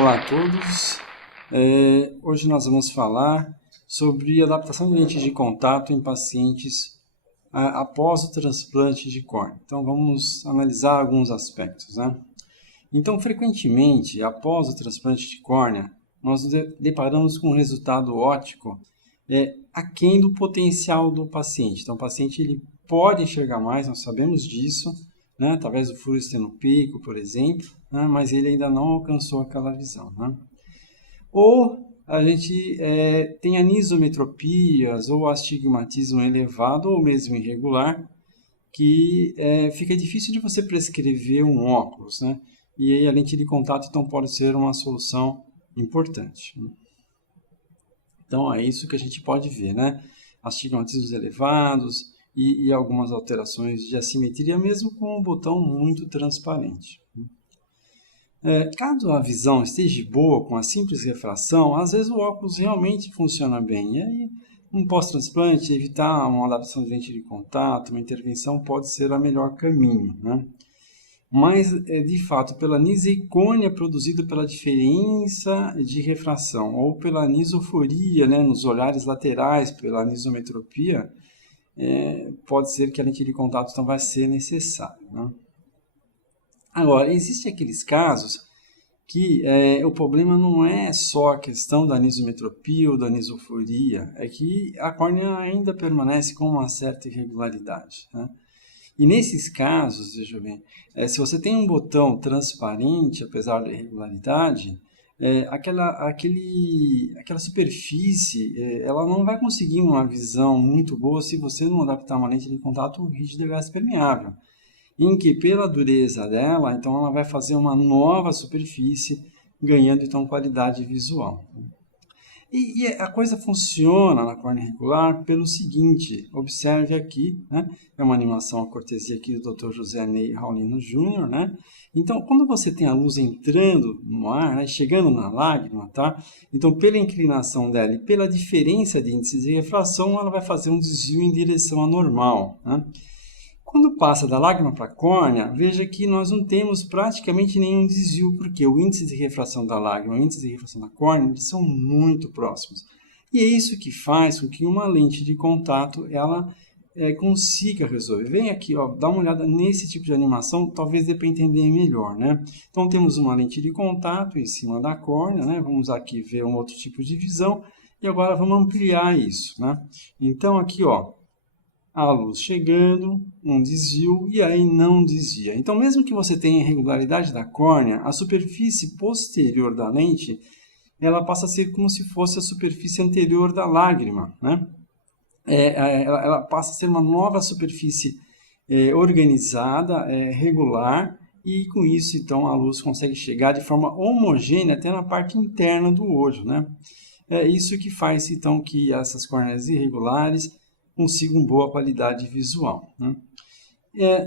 Olá a todos, hoje nós vamos falar sobre adaptação de lentes de contato em pacientes após o transplante de córnea. Então vamos analisar alguns aspectos, né? Então frequentemente, após o transplante de córnea, nós nos deparamos com um resultado óptico aquém do potencial do paciente. Então o paciente ele pode enxergar mais, nós sabemos disso, né? Através do fluxo estenopeico, por exemplo, né? Mas ele ainda não alcançou aquela visão, né? Ou a gente tem anisometropias ou astigmatismo elevado ou mesmo irregular, que fica difícil de você prescrever um óculos, né? E aí a lente de contato então pode ser uma solução importante. Então é isso que a gente pode ver, né? Astigmatismos elevados e algumas alterações de assimetria, mesmo com um botão muito transparente. Caso a visão esteja boa com a simples refração, às vezes o óculos realmente funciona bem. E aí, um pós-transplante, evitar uma adaptação de lente de contato, uma intervenção pode ser o melhor caminho, né? Mas, de fato, pela anisocônia produzida pela diferença de refração ou pela anisoforia, né, nos olhares laterais, pela anisometropia, pode ser que a lente de contato então vai ser necessária, né? Agora, existem aqueles casos que o problema não é só a questão da anisometropia ou da anisoforia, é que a córnea ainda permanece com uma certa irregularidade, né? E nesses casos, veja bem, se você tem um botão transparente, apesar da irregularidade, aquela superfície, ela não vai conseguir uma visão muito boa se você não adaptar uma lente de contato rígida e gás permeável, em que pela dureza dela, então ela vai fazer uma nova superfície, ganhando então qualidade visual. E a coisa funciona na córnea irregular pelo seguinte, observe aqui, né? É uma animação a cortesia aqui do Dr. José Ney Raulino Júnior, né? Então, quando você tem a luz entrando no ar, né, chegando na lágrima, tá? Então, pela inclinação dela e pela diferença de índice de refração, ela vai fazer um desvio em direção à normal, né? Quando passa da lágrima para a córnea, veja que nós não temos praticamente nenhum desvio, porque o índice de refração da lágrima e o índice de refração da córnea eles são muito próximos. E é isso que faz com que uma lente de contato ela consiga resolver. Vem aqui, ó, dá uma olhada nesse tipo de animação, talvez dê para entender melhor, né? Então temos uma lente de contato em cima da córnea, né? Vamos aqui ver um outro tipo de visão e agora vamos ampliar isso, né? Então aqui, ó, a luz chegando, um desvio e aí não desvia. Então, mesmo que você tenha irregularidade da córnea, a superfície posterior da lente, ela passa a ser como se fosse a superfície anterior da lágrima, né? Ela passa a ser uma nova superfície organizada, regular, e com isso, então, a luz consegue chegar de forma homogênea até na parte interna do olho, né? É isso que faz, então, que essas córneas irregulares consigam boa qualidade visual, né?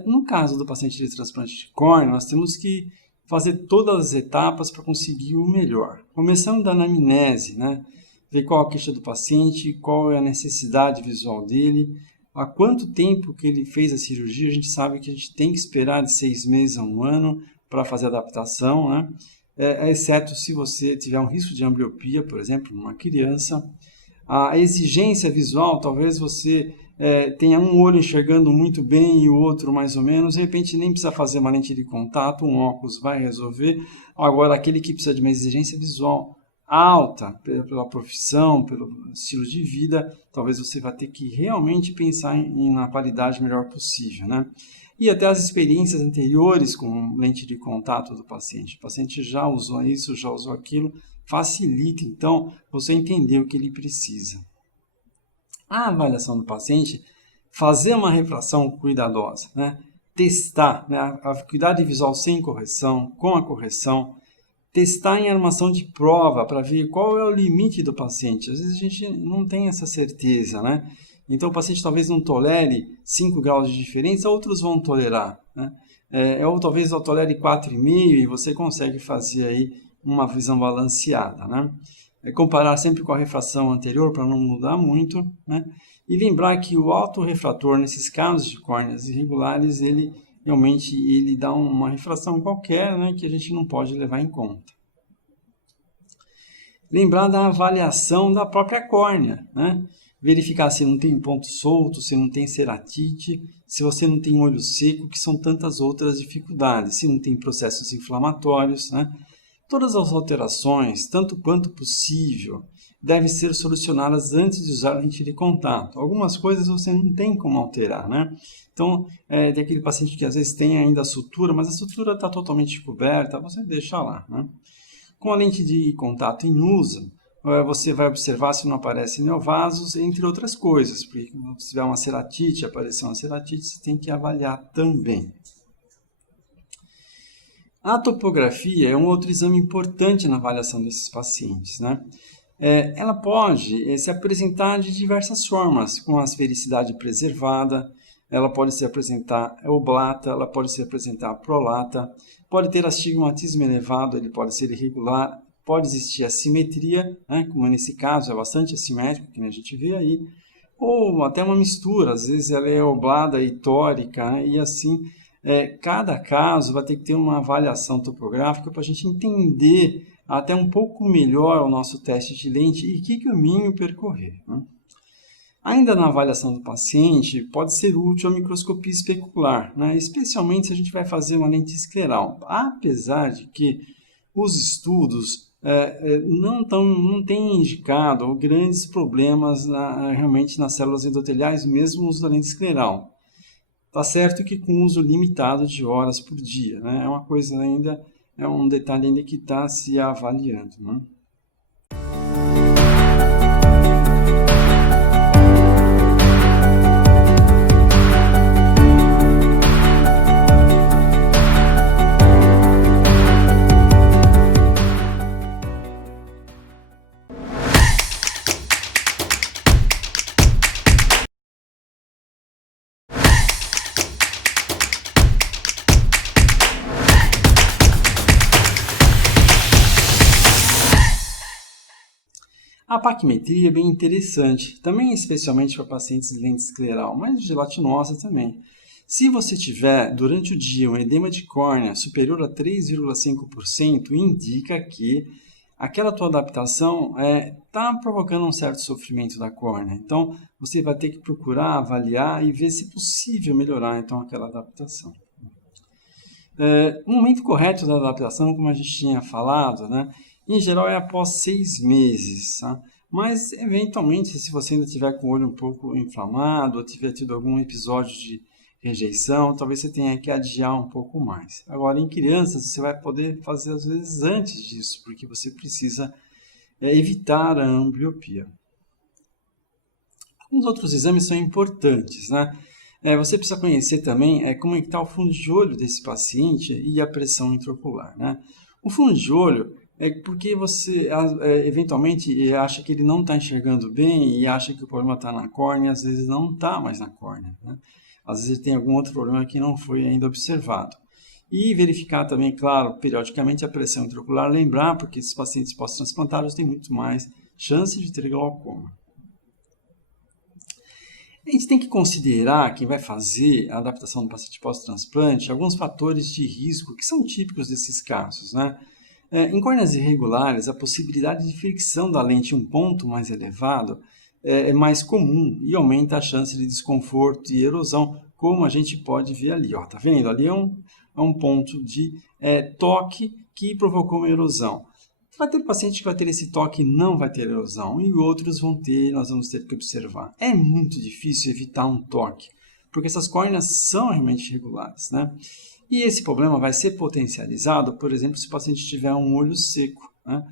No caso do paciente de transplante de córnea, nós temos que fazer todas as etapas para conseguir o melhor. Começando da anamnese, né? Ver qual a queixa do paciente, qual é a necessidade visual dele, há quanto tempo que ele fez a cirurgia. A gente sabe que a gente tem que esperar de 6 meses a 1 ano para fazer a adaptação, né? Exceto se você tiver um risco de ambliopia, por exemplo, numa criança. A exigência visual, talvez você tenha um olho enxergando muito bem e o outro mais ou menos, de repente nem precisa fazer uma lente de contato, um óculos vai resolver. Agora, aquele que precisa de uma exigência visual alta, pela profissão, pelo estilo de vida, talvez você vá ter que realmente pensar na qualidade melhor possível, né? E até as experiências anteriores com lente de contato do paciente. O paciente já usou isso, já usou aquilo, facilita, então, você entender o que ele precisa. A avaliação do paciente, fazer uma refração cuidadosa, né? Testar, né? A acuidade visual sem correção, com a correção, testar em armação de prova para ver qual é o limite do paciente. Às vezes a gente não tem essa certeza, né? Então o paciente talvez não tolere 5 graus de diferença, outros vão tolerar, né? Ou talvez eu tolere 4,5 e você consegue fazer aí uma visão balanceada, né? Comparar sempre com a refração anterior para não mudar muito, né? E lembrar que o autorrefrator, nesses casos de córneas irregulares, ele realmente dá uma refração qualquer, né, que a gente não pode levar em conta. Lembrar da avaliação da própria córnea, né? Verificar se não tem ponto solto, se não tem ceratite, se você não tem olho seco, que são tantas outras dificuldades, se não tem processos inflamatórios, né? Todas as alterações, tanto quanto possível, devem ser solucionadas antes de usar a lente de contato. Algumas coisas você não tem como alterar, né? Então, tem aquele paciente que às vezes tem ainda a sutura, mas a sutura está totalmente coberta, você deixa lá, né? Com a lente de contato em uso, você vai observar se não aparecem neovasos, entre outras coisas, porque se tiver uma ceratite, aparecer uma ceratite, você tem que avaliar também. A topografia é um outro exame importante na avaliação desses pacientes, né? Ela pode se apresentar de diversas formas, com a esfericidade preservada, ela pode se apresentar oblata, ela pode se apresentar prolata, pode ter astigmatismo elevado, ele pode ser irregular, pode existir assimetria, né, como nesse caso é bastante assimétrico, que a gente vê aí, ou até uma mistura, às vezes ela é oblada e tórica, né, e assim, cada caso vai ter que ter uma avaliação topográfica para a gente entender até um pouco melhor o nosso teste de lente e que caminho percorrer, né? Ainda na avaliação do paciente, pode ser útil a microscopia especular, né? Especialmente se a gente vai fazer uma lente escleral, apesar de que os estudos não têm indicado grandes problemas realmente nas células endoteliais, mesmo o uso da lente escleral. Tá certo que com uso limitado de horas por dia, né? É uma coisa ainda, é um detalhe ainda que está se avaliando, né? A paquimetria é bem interessante, também especialmente para pacientes de lente escleral, mas gelatinosa também. Se você tiver, durante o dia, um edema de córnea superior a 3,5%, indica que aquela tua adaptação está provocando um certo sofrimento da córnea. Então, você vai ter que procurar avaliar e ver se é possível melhorar então, aquela adaptação. O momento correto da adaptação, como a gente tinha falado, né? Em geral é após 6 meses, tá? Mas eventualmente, se você ainda tiver com o olho um pouco inflamado ou tiver tido algum episódio de rejeição, talvez você tenha que adiar um pouco mais. Agora, em crianças, você vai poder fazer às vezes antes disso, porque você precisa evitar a ambliopia. Alguns outros exames são importantes, né? Você precisa conhecer também como está o fundo de olho desse paciente e a pressão intraocular, né? O fundo de olho é porque você eventualmente acha que ele não está enxergando bem e acha que o problema está na córnea, às vezes não está mais na córnea, né? Às vezes ele tem algum outro problema que não foi ainda observado. E verificar também, claro, periodicamente a pressão intraocular, lembrar, porque esses pacientes pós-transplantados têm muito mais chance de ter glaucoma. A gente tem que considerar, quem vai fazer a adaptação do paciente pós-transplante, alguns fatores de risco que são típicos desses casos, né? Em córneas irregulares, a possibilidade de fricção da lente em um ponto mais elevado é mais comum e aumenta a chance de desconforto e erosão, como a gente pode ver ali. Ó, tá vendo? Ali é um ponto de toque que provocou uma erosão. Vai ter paciente que vai ter esse toque e não vai ter erosão, e outros vão ter, nós vamos ter que observar. É muito difícil evitar um toque, porque essas córneas são realmente irregulares, né? E esse problema vai ser potencializado, por exemplo, se o paciente tiver um olho seco, né?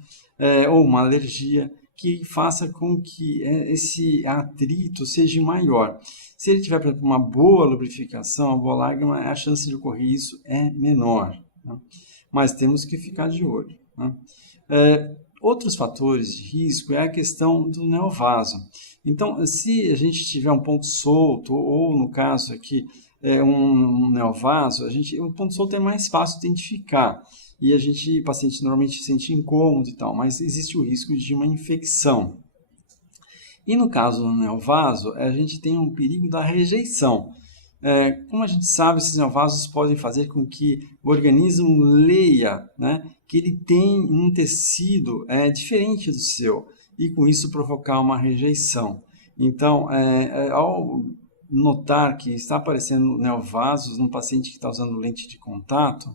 Ou uma alergia, que faça com que esse atrito seja maior. Se ele tiver, por exemplo, uma boa lubrificação, uma boa lágrima, a chance de ocorrer isso é menor, né? Mas temos que ficar de olho, né? Outros fatores de risco é a questão do neovaso. Então, se a gente tiver um ponto solto, ou no caso aqui, um neovaso, o ponto solto é mais fácil de identificar. E o paciente normalmente se sente incômodo e tal, mas existe o risco de uma infecção. E no caso do neovaso, a gente tem um perigo da rejeição. Como a gente sabe, esses neovasos podem fazer com que o organismo leia, né, que ele tem um tecido diferente do seu e com isso provocar uma rejeição. Então, ao notar que está aparecendo neovasos no paciente que está usando lente de contato,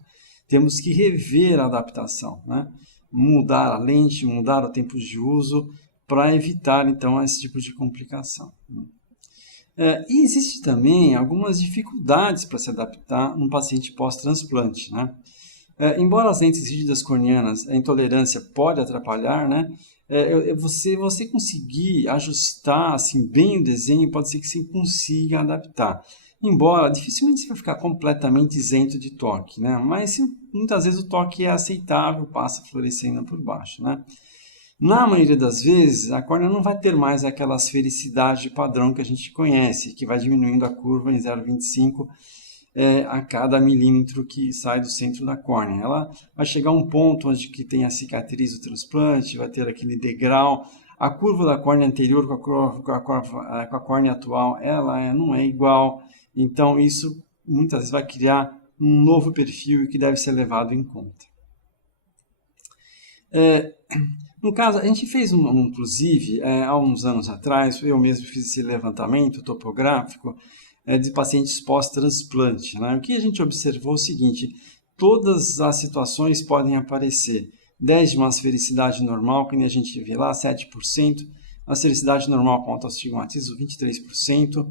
temos que rever a adaptação, né? Mudar a lente, mudar o tempo de uso para evitar então esse tipo de complicação. E existe também algumas dificuldades para se adaptar num paciente pós-transplante, né? Embora as lentes rígidas corneanas, a intolerância pode atrapalhar, né? Você conseguir ajustar assim, bem o desenho, pode ser que você consiga adaptar. Embora dificilmente você vai ficar completamente isento de toque, né? Mas muitas vezes o toque é aceitável, passa fluorescendo por baixo, né? Na maioria das vezes, a córnea não vai ter mais aquela esfericidade padrão que a gente conhece, que vai diminuindo a curva em 0,25 a cada milímetro que sai do centro da córnea. Ela vai chegar a um ponto onde que tem a cicatriz do transplante, vai ter aquele degrau. A curva da córnea anterior com a córnea atual, ela não é igual. Então, isso muitas vezes vai criar um novo perfil que deve ser levado em conta. No caso, a gente fez, inclusive, há uns anos atrás, eu mesmo fiz esse levantamento topográfico de pacientes pós-transplante, né? O que a gente observou é o seguinte: todas as situações podem aparecer, desde uma esfericidade normal, que nem a gente vê lá, 7%, a esfericidade normal com autoastigmatismo, 23%,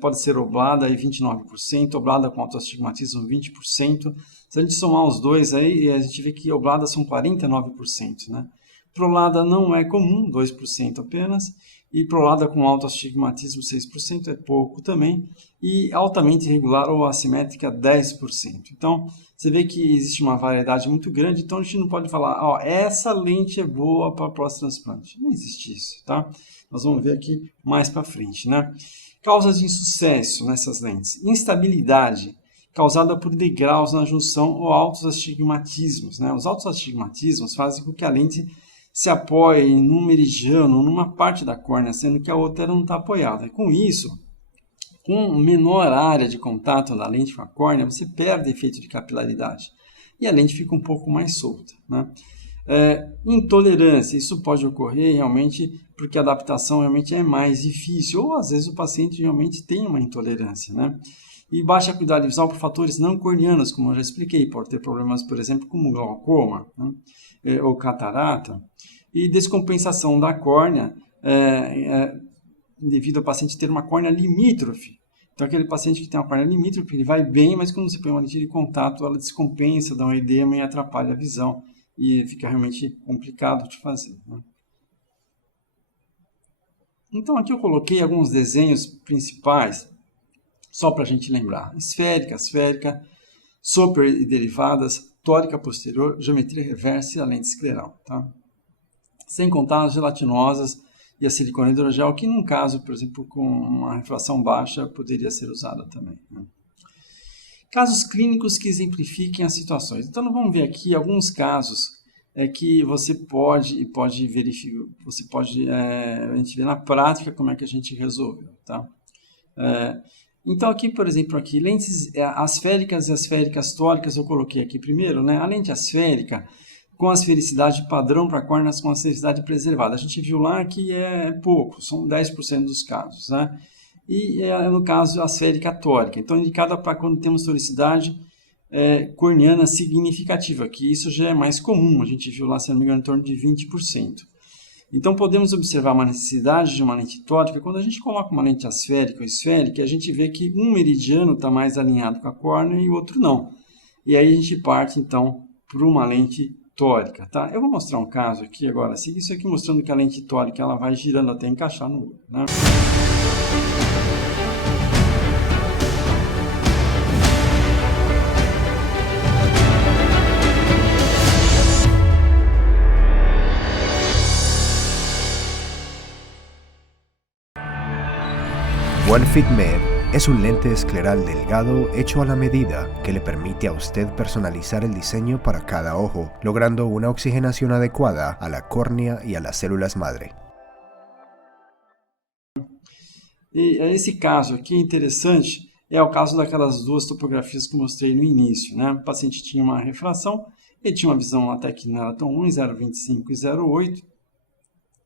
pode ser oblada, aí 29%, oblada com autoastigmatismo, 20%. Se a gente somar os dois aí, a gente vê que obladas são 49%, né? Prolada não é comum, 2% apenas, e prolada com autoastigmatismo, 6% é pouco também, e altamente irregular ou assimétrica, 10%. Então, você vê que existe uma variedade muito grande, então a gente não pode falar, essa lente é boa para pós-transplante. Não existe isso, tá? Nós vamos ver aqui mais para frente, né? Causas de insucesso nessas lentes: instabilidade, causada por degraus na junção ou altos astigmatismos, né? Os altos astigmatismos fazem com que a lente se apoie num meridiano, numa parte da córnea, sendo que a outra não está apoiada. Com isso, com menor área de contato da lente com a córnea, você perde efeito de capilaridade e a lente fica um pouco mais solta, né? Intolerância, isso pode ocorrer realmente porque a adaptação realmente é mais difícil, ou às vezes o paciente realmente tem uma intolerância, né? E baixa acuidade visual por fatores não corneanos, como eu já expliquei, pode ter problemas, por exemplo, como glaucoma, né? Ou catarata, e descompensação da córnea devido ao paciente ter uma córnea limítrofe. Então, aquele paciente que tem uma córnea limítrofe, ele vai bem, mas quando você põe uma lente de contato, ela descompensa, dá um edema e atrapalha a visão, e fica realmente complicado de fazer, né? Então, aqui eu coloquei alguns desenhos principais, só para a gente lembrar: esférica, esférica, super e derivadas, tórica posterior, geometria reversa e a lente escleral, tá? Sem contar as gelatinosas e a silicone hidrogel, que num caso, por exemplo, com uma refração baixa, poderia ser usada também, né? Casos clínicos que exemplifiquem as situações. Então, nós vamos ver aqui alguns casos que você pode verificar, a gente vê na prática como é que a gente resolveu, tá? Então, aqui, por exemplo, aqui, lentes asféricas e asféricas tóricas, eu coloquei aqui primeiro, né? A lente asférica com a esfericidade padrão para córneas com a esfericidade preservada. A gente viu lá que é pouco, são 10% dos casos, né? E no caso a esférica tórica, então indicada para quando temos toricidade corneana significativa, que isso já é mais comum, a gente viu lá, se não me engano, em torno de 20%. Então podemos observar uma necessidade de uma lente tórica quando a gente coloca uma lente asférica ou esférica, a gente vê que um meridiano está mais alinhado com a córnea e o outro não. E aí a gente parte então para uma lente tórica, tá? Eu vou mostrar um caso aqui agora, isso aqui mostrando que a lente tórica ela vai girando até encaixar no olho, né? OneFit Med es un lente escleral delgado hecho a la medida que le permite a usted personalizar el diseño para cada ojo, logrando una oxigenación adecuada a la córnea y a las células madre. E esse caso aqui é interessante, é o caso daquelas duas topografias que eu mostrei no início, né? O paciente tinha uma refração, ele tinha uma visão até que não era tão ruim, 0,25 e 0,8,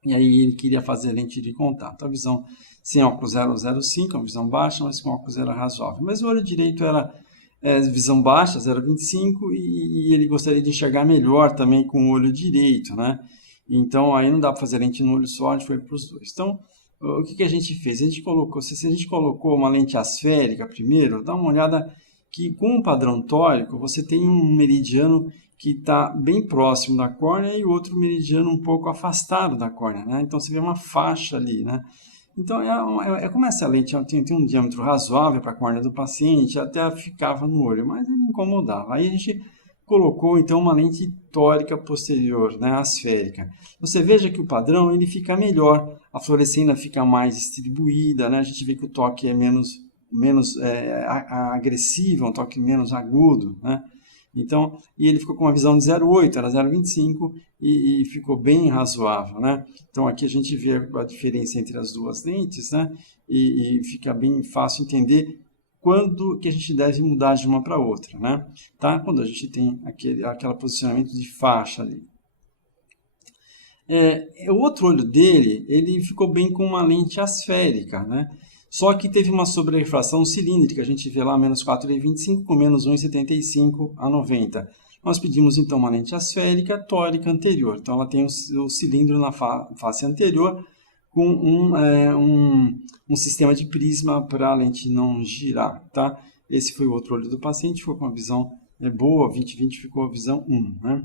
e aí ele queria fazer lente de contato. A visão sem óculos 0,05, uma visão baixa, mas com óculos era razoável. Mas o olho direito era visão baixa, 0,25, e ele gostaria de enxergar melhor também com o olho direito, né? Então, aí não dá para fazer lente no olho só, a gente foi para os dois. Então, o que a gente fez? A gente colocou, se a gente colocou uma lente asférica primeiro, dá uma olhada que com um padrão tórico, você tem um meridiano que está bem próximo da córnea e outro meridiano um pouco afastado da córnea, né? Então, você vê uma faixa ali, né? Então, como essa lente tem um diâmetro razoável para a córnea do paciente, até ficava no olho, mas ele incomodava. Aí a gente colocou, então, uma lente tórica posterior, né, asférica. Você veja que o padrão ele fica melhor, a fluorescência fica mais distribuída, né? A gente vê que o toque é menos agressivo, um toque menos agudo, né? Então, e ele ficou com uma visão de 0,8, era 0,25 e ficou bem razoável, né? Então, aqui a gente vê a diferença entre as duas lentes, né? E fica bem fácil entender quando que a gente deve mudar de uma para outra, né? Tá? Quando a gente tem aquele posicionamento de faixa ali. O outro olho dele, ele ficou bem com uma lente asférica, né? Só que teve uma sobrerefração cilíndrica, a gente vê lá menos 4,25 com menos 1,75 a 90. Nós pedimos então uma lente asférica tórica anterior, então ela tem o cilindro na face anterior com um sistema de prisma para a lente não girar, tá? Esse foi o outro olho do paciente, ficou com uma visão boa, 20/20 ficou a visão 1, né?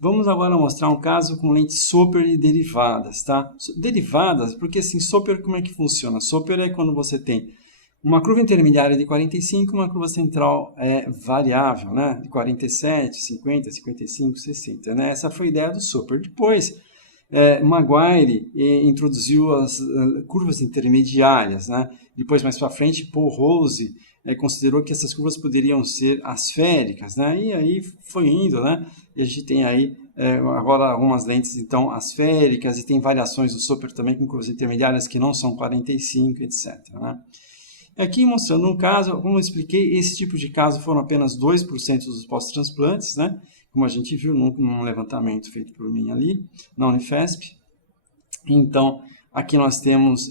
Vamos agora mostrar um caso com lentes Soper e derivadas, tá? Derivadas, porque assim, Soper como é que funciona? Soper é quando você tem uma curva intermediária de 45, uma curva central variável, né? De 47, 50, 55, 60, né? Essa foi a ideia do Soper. Depois, Maguire introduziu as curvas intermediárias, né? Depois, mais para frente, Paul Rose considerou que essas curvas poderiam ser asféricas, né? E aí foi indo, né? E a gente tem aí agora algumas lentes então asféricas e tem variações do Soper também com curvas intermediárias que não são 45, etc, né? Aqui mostrando um caso, como eu expliquei, esse tipo de caso foram apenas 2% dos pós-transplantes, né? Como a gente viu num levantamento feito por mim ali, na Unifesp. Então, aqui nós temos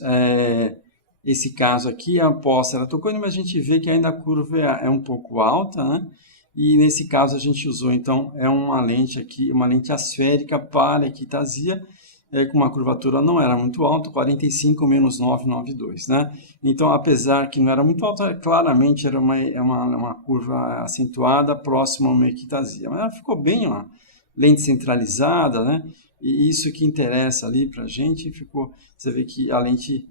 esse caso aqui, a pós-ceratocone, mas a gente vê que ainda a curva é um pouco alta, né? E nesse caso a gente usou, então, uma lente aqui, uma lente asférica para equitasia, com uma curvatura não era muito alta, 45 menos 992, né? Então, apesar que não era muito alta, claramente era uma curva acentuada próxima a uma equitasia. Mas ela ficou bem, uma lente centralizada, né? E isso que interessa ali para a gente, você vê que a lente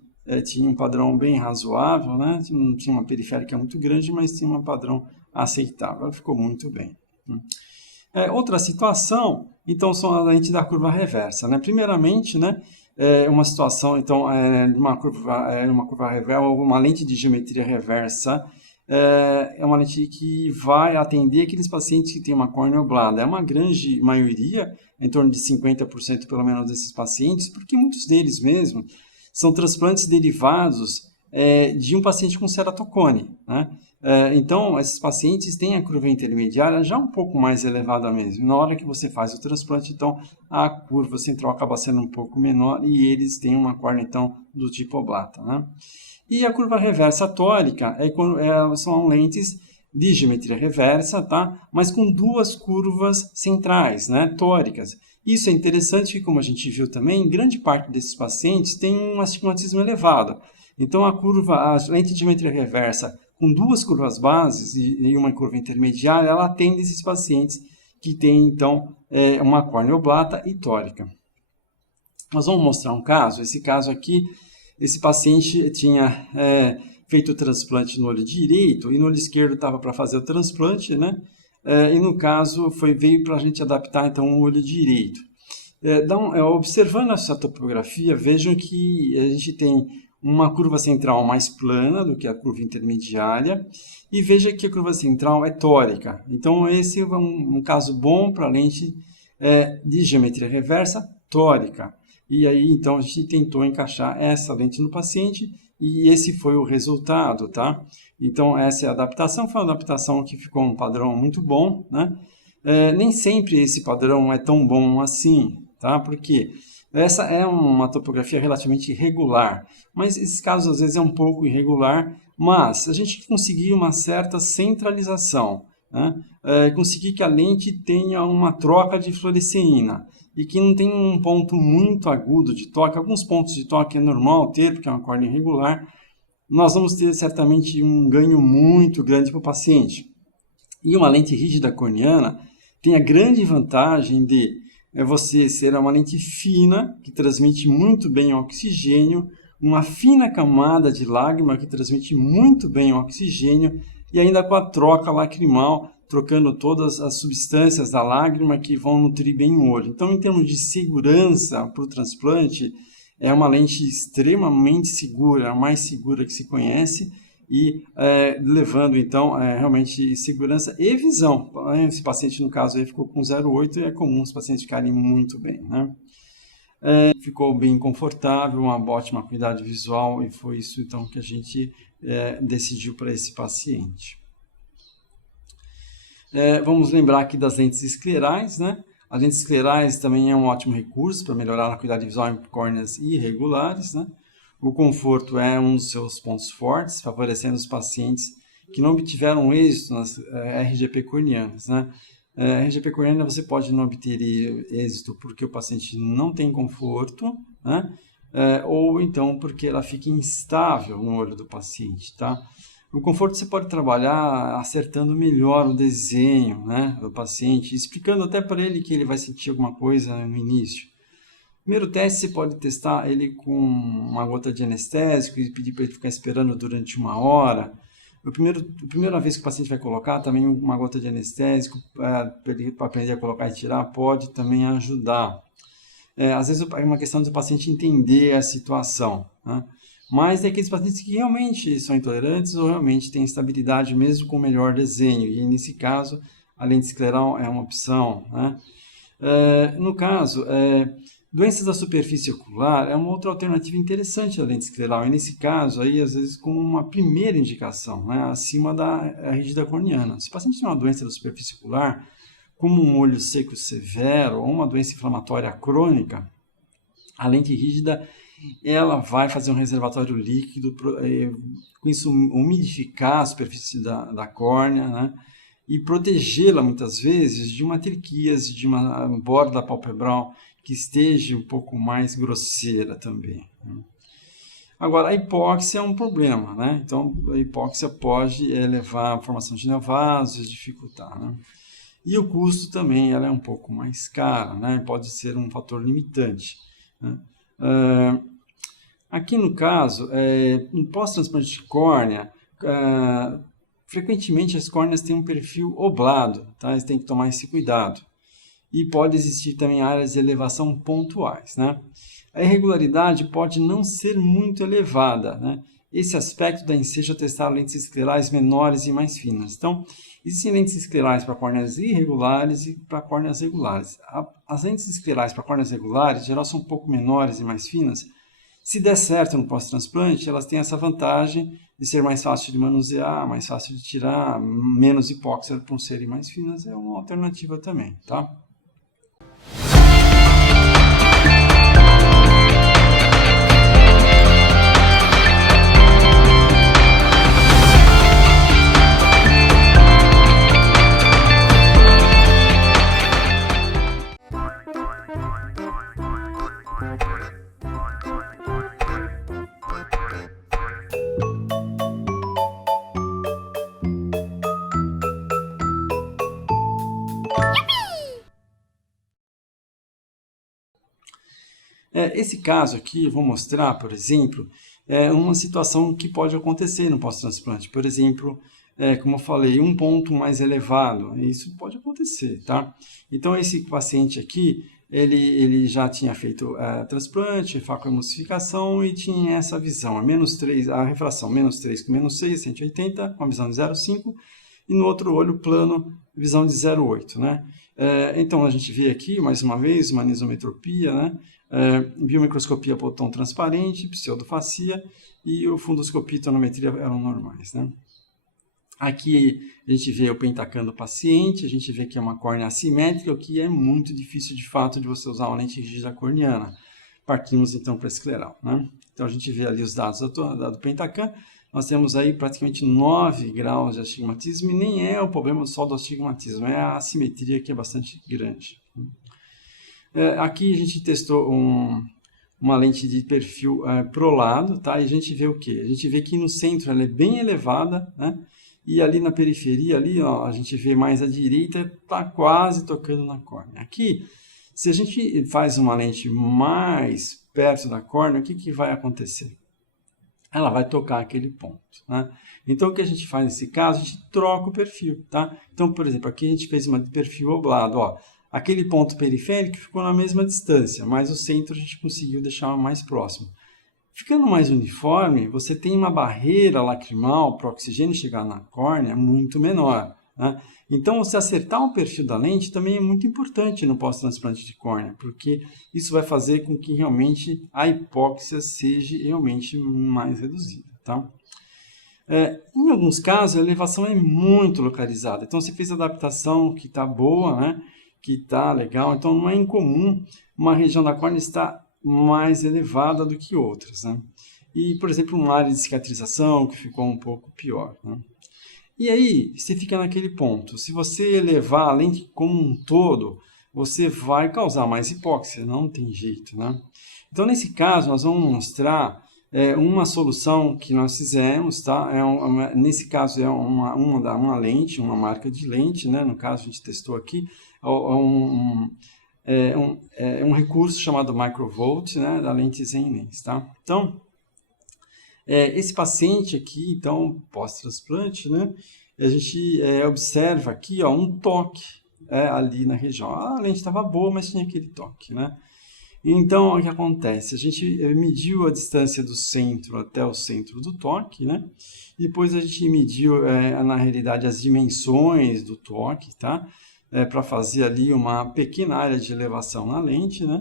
tinha um padrão bem razoável, né? Não tinha uma periférica muito grande, mas tinha um padrão aceitável. Ela ficou muito bem. Outra situação, então, são a lente da curva reversa, né? Primeiramente, né, uma situação, então, uma curva reversa, uma lente de geometria reversa, é uma lente que vai atender aqueles pacientes que têm uma córnea oblada. É uma grande maioria, em torno de 50% pelo menos desses pacientes, porque muitos deles mesmo são transplantes derivados de um paciente com ceratocone, né? Então, esses pacientes têm a curva intermediária já um pouco mais elevada mesmo. Na hora que você faz o transplante, então, a curva central acaba sendo um pouco menor e eles têm uma córnea, então, do tipo oblata, né? E a curva reversa tórica são lentes de geometria reversa, tá? Mas com duas curvas centrais, né? Tóricas. Isso é interessante, como a gente viu também, grande parte desses pacientes tem um astigmatismo elevado. Então, a lente de geometria reversa com duas curvas bases e uma curva intermediária, ela atende esses pacientes que têm, então, uma córnea oblata e tórica. Nós vamos mostrar um caso. Esse caso aqui, esse paciente tinha feito o transplante no olho direito e no olho esquerdo estava para fazer o transplante, né? E no caso, veio para a gente adaptar, então, o olho direito. Observando essa topografia, vejam que a gente tem uma curva central mais plana do que a curva intermediária, e veja que a curva central é tórica. Então, esse é um caso bom para a lente de geometria reversa tórica. E aí, então, a gente tentou encaixar essa lente no paciente e esse foi o resultado, tá? Então, essa é a adaptação, foi uma adaptação que ficou um padrão muito bom, né? Nem sempre esse padrão é tão bom assim, tá? Porque essa é uma topografia relativamente irregular, mas esses casos às vezes é um pouco irregular, mas a gente conseguir uma certa centralização, né? Conseguir que a lente tenha uma troca de fluoresceína e que não tem um ponto muito agudo de toque. Alguns pontos de toque é normal ter, porque é uma córnea irregular. Nós vamos ter certamente um ganho muito grande para o paciente. E uma lente rígida corneana tem a grande vantagem de você ser uma lente fina, que transmite muito bem oxigênio, uma fina camada de lágrima que transmite muito bem oxigênio e ainda com a troca lacrimal, trocando todas as substâncias da lágrima que vão nutrir bem o olho. Então, em termos de segurança para o transplante, é uma lente extremamente segura, a mais segura que se conhece, e levando, então, realmente segurança e visão. Esse paciente, no caso, aí ficou com 0,8 e é comum os pacientes ficarem muito bem, né? Ficou bem confortável, uma ótima qualidade visual e foi isso, então, que a gente decidiu para esse paciente. Vamos lembrar aqui das lentes esclerais, né? As lentes esclerais também é um ótimo recurso para melhorar a qualidade visual em córneas irregulares, né? O conforto é um dos seus pontos fortes, favorecendo os pacientes que não obtiveram êxito nas RGP corneanas, né? RGP corneana você pode não obter êxito porque o paciente não tem conforto, né? Ou então porque ela fica instável no olho do paciente, tá? O conforto você pode trabalhar acertando melhor o desenho, né, do paciente, explicando até para ele que ele vai sentir alguma coisa no início. Primeiro teste você pode testar ele com uma gota de anestésico e pedir para ele ficar esperando durante 1 hora. A primeira vez que o paciente vai colocar, também uma gota de anestésico para aprender a colocar e tirar pode também ajudar. Às vezes é uma questão do paciente entender a situação, né? Mas tem aqueles pacientes que realmente são intolerantes ou realmente têm instabilidade mesmo com o melhor desenho. E nesse caso, a lente escleral é uma opção, né? No caso, doenças da superfície ocular é uma outra alternativa interessante da lente escleral. E nesse caso, aí, às vezes, com uma primeira indicação, né, acima da rígida corneana. Se o paciente tem uma doença da superfície ocular, como um olho seco severo ou uma doença inflamatória crônica, a lente rígida ela vai fazer um reservatório líquido, com isso umidificar a superfície da córnea, né? E protegê-la muitas vezes de uma triquíase, de uma borda palpebral que esteja um pouco mais grosseira também, né? Agora, a hipóxia é um problema, né? Então, a hipóxia pode levar à formação de neovasos, dificultar, né? E o custo também ela é um pouco mais caro, né? Pode ser um fator limitante, né? Aqui no caso, no pós-transplante de córnea, frequentemente as córneas têm um perfil oblado, tá? Eles têm que tomar esse cuidado. E pode existir também áreas de elevação pontuais, né? A irregularidade pode não ser muito elevada, né? Esse aspecto da enseja testar lentes esclerais menores e mais finas. Então, existem lentes esclerais para córneas irregulares e para córneas regulares. As lentes esclerais para córneas regulares, em geral, são um pouco menores e mais finas. Se der certo no pós-transplante, elas têm essa vantagem de ser mais fácil de manusear, mais fácil de tirar, menos hipóxia por serem mais finas, é uma alternativa também, tá? Esse caso aqui, eu vou mostrar, por exemplo, uma situação que pode acontecer no pós-transplante. Por exemplo, como eu falei, um ponto mais elevado. Isso pode acontecer, tá? Então, esse paciente aqui, ele já tinha feito transplante, facoemulsificação e tinha essa visão, a refração -3 com -6, 180, com a visão de 0,5, e no outro olho plano, visão de 0,8, né? Então, a gente vê aqui, mais uma vez, uma anisometropia, né? Biomicroscopia por tom transparente, pseudofacia, e o fundoscopia e tonometria eram normais, né? Aqui a gente vê o pentacam do paciente, a gente vê que é uma córnea assimétrica, o que é muito difícil de fato de você usar uma lente rígida corneana. Partimos então para a escleral, né? Então a gente vê ali os dados do pentacam, nós temos aí praticamente 9 graus de astigmatismo, e nem é o problema só do astigmatismo, é a assimetria que é bastante grande. Aqui a gente testou uma lente de perfil pro lado, tá? E a gente vê o quê? A gente vê que no centro ela é bem elevada, né? E ali na periferia, ali, ó, a gente vê mais à direita, está quase tocando na córnea. Aqui, se a gente faz uma lente mais perto da córnea, o que vai acontecer? Ela vai tocar aquele ponto, né? Então, o que a gente faz nesse caso? A gente troca o perfil, tá? Então, por exemplo, aqui a gente fez uma de perfil oblado, ó. Aquele ponto periférico ficou na mesma distância, mas o centro a gente conseguiu deixar mais próximo. Ficando mais uniforme, você tem uma barreira lacrimal para o oxigênio chegar na córnea muito menor, né? Então, você acertar o perfil da lente também é muito importante no pós-transplante de córnea, porque isso vai fazer com que realmente a hipóxia seja realmente mais reduzida, tá? Em alguns casos, a elevação é muito localizada. Então, você fez a adaptação que está boa, né? Que está legal. Então, não é incomum uma região da córnea estar mais elevada do que outras, né? E, por exemplo, uma área de cicatrização que ficou um pouco pior, né? E aí, você fica naquele ponto. Se você elevar a lente como um todo, você vai causar mais hipóxia, não tem jeito, né? Então, nesse caso, nós vamos mostrar uma solução que nós fizemos, tá? Nesse caso, é uma lente, uma marca de lente, né? No caso, a gente testou aqui, um recurso chamado Microvolt, né, da lente Zenlens, tá? Então, esse paciente aqui, então, pós-transplante, né, a gente observa aqui, ó, um toque ali na região. A lente estava boa, mas tinha aquele toque, né? Então, o que acontece? A gente mediu a distância do centro até o centro do toque, né? Depois a gente mediu, na realidade, as dimensões do toque, tá? Para fazer ali uma pequena área de elevação na lente, né?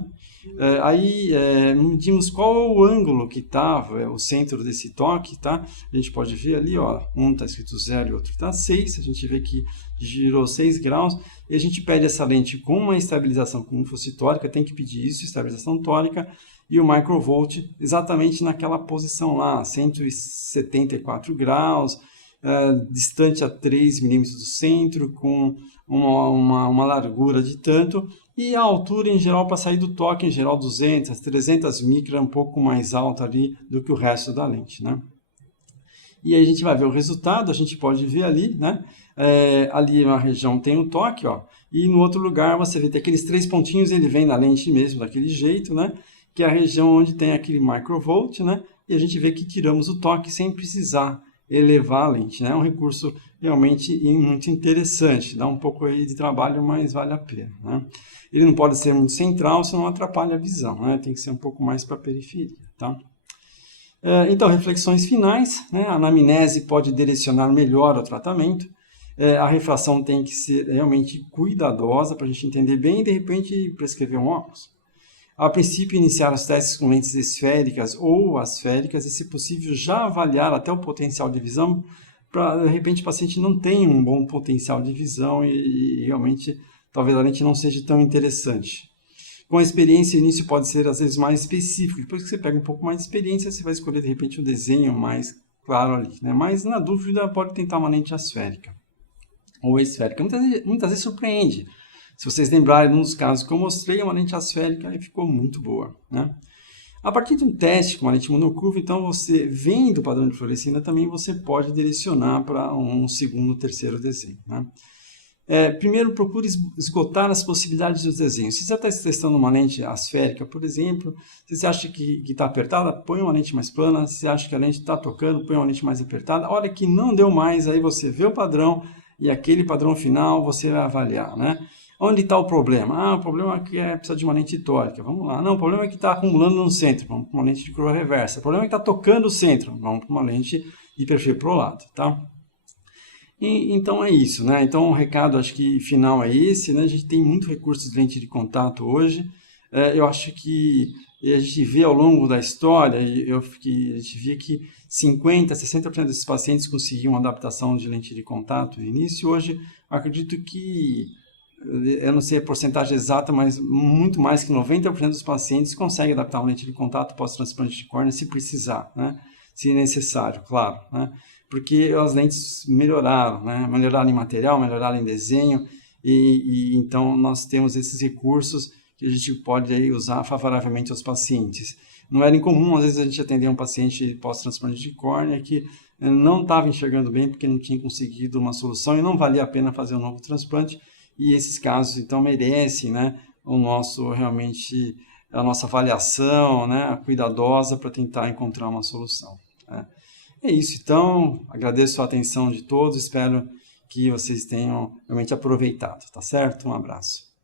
Aí medimos qual é o ângulo que estava o centro desse toque, tá? A gente pode ver ali, ó, um está escrito 0 e outro está 6, a gente vê que girou 6 graus, e a gente pede essa lente com uma estabilização como fosse tórica, tem que pedir isso, estabilização tórica, e o microvolt exatamente naquela posição lá, 174 graus, distante a 3 milímetros do centro, com uma largura de tanto, e a altura em geral para sair do toque, em geral 200, 300 micras, um pouco mais alta ali do que o resto da lente, né? E aí a gente vai ver o resultado, a gente pode ver ali, né? Ali na região tem o toque, ó, e no outro lugar você vê que aqueles 3 pontinhos, ele vem na lente mesmo, daquele jeito, né? Que é a região onde tem aquele microvolt, né? E a gente vê que tiramos o toque sem precisar elevar a lente, né? É um recurso realmente muito interessante, dá um pouco aí de trabalho, mas vale a pena, né? Ele não pode ser muito central, senão atrapalha a visão, né? Tem que ser um pouco mais para a periferia, tá? Então, reflexões finais, né? A anamnese pode direcionar melhor o tratamento, a refração tem que ser realmente cuidadosa para a gente entender bem e, de repente, prescrever um óculos. A princípio, iniciar os testes com lentes esféricas ou asféricas e, se possível, já avaliar até o potencial de visão para, de repente, o paciente não tem um bom potencial de visão e realmente, talvez a lente não seja tão interessante. Com a experiência, o início pode ser, às vezes, mais específico. Depois que você pega um pouco mais de experiência, você vai escolher, de repente, um desenho mais claro ali, né? Mas, na dúvida, pode tentar uma lente asférica ou esférica. Muitas vezes surpreende. Se vocês lembrarem, num dos casos que eu mostrei, uma lente asférica e ficou muito boa, né? A partir de um teste com uma lente monocurva, então, você, vendo o padrão de fluorescência, também você pode direcionar para um segundo, terceiro desenho, né? Primeiro, procure esgotar as possibilidades dos desenhos. Se você está testando uma lente asférica, por exemplo, se você acha que está apertada, põe uma lente mais plana. Se você acha que a lente está tocando, põe uma lente mais apertada. A hora que não deu mais, aí você vê o padrão e aquele padrão final você vai avaliar, né? Onde está o problema? O problema é que precisa de uma lente tórica. Vamos lá. Não, o problema é que está acumulando no centro. Vamos para uma lente de curva reversa. O problema é que está tocando o centro. Vamos para uma lente de perfil pro lado, tá? Então é isso, né? Então o recado, acho que final é esse, né? A gente tem muito recurso de lente de contato hoje. Eu acho que a gente vê ao longo da história, a gente via que 50%, 60% desses pacientes conseguiam uma adaptação de lente de contato no início. Hoje, acredito que, eu não sei a porcentagem exata, mas muito mais que 90% dos pacientes conseguem adaptar uma lente de contato pós-transplante de córnea se precisar, né? Se necessário, claro, né? Porque as lentes melhoraram, né? Melhoraram em material, melhoraram em desenho, e então nós temos esses recursos que a gente pode aí usar favoravelmente aos pacientes. Não era incomum, às vezes, a gente atender um paciente pós-transplante de córnea que não estava enxergando bem porque não tinha conseguido uma solução e não valia a pena fazer um novo transplante, e esses casos, então, merecem, né, realmente, a nossa avaliação, né, cuidadosa para tentar encontrar uma solução, né? É isso, então, agradeço a atenção de todos, espero que vocês tenham realmente aproveitado, tá certo? Um abraço.